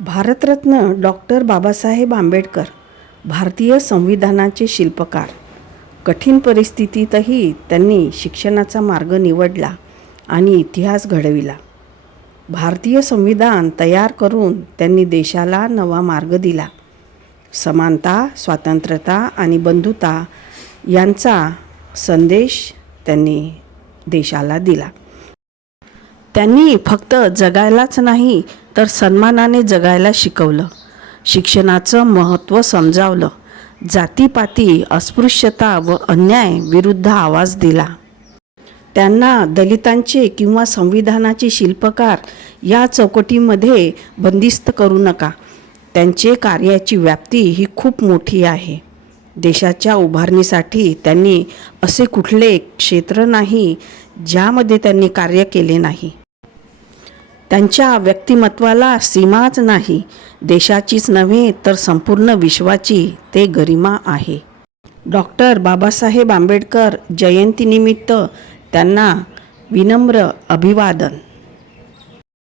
Bharat Ratna doctor Babasaheb Ambedkar, भारतीय संविधानाचे शिल्पकार. कठीण परिस्थितीतही त्यांनी शिक्षणाचा मार्ग निवडला आणि इतिहास घडविला. भारतीय संविधान तयार करून त्यांनी देशाला नवा मार्ग दिला. समानता, स्वातंत्र्यता आणि बंधुता यांचा संदेश त्यांनी देशाला दिला. त्यांनी फक्त जगायलाच नाही तर सन्मानाने जगायला शिकवलं. शिक्षणाचं महत्त्व समजावलं. जातीपाती, अस्पृश्यता व अन्याय विरुद्ध आवाज दिला. त्यांना दलितांचे किंवा संविधानाचे शिल्पकार या चौकटीमध्ये बंदिस्त करू नका. त्यांचे कार्याची व्याप्ती ही खूप मोठी आहे. देशाच्या उभारणीसाठी त्यांनी असे कुठले क्षेत्र नाही ज्यामध्ये त्यांनी कार्य केले नाही. त्यांच्या व्यक्तिमत्वाला सीमाच नाही. देशाचीच नव्हे तर संपूर्ण विश्वाची ते गरिमा आहे. डॉक्टर बाबासाहेब आंबेडकर जयंतीनिमित्त त्यांना विनम्र अभिवादन.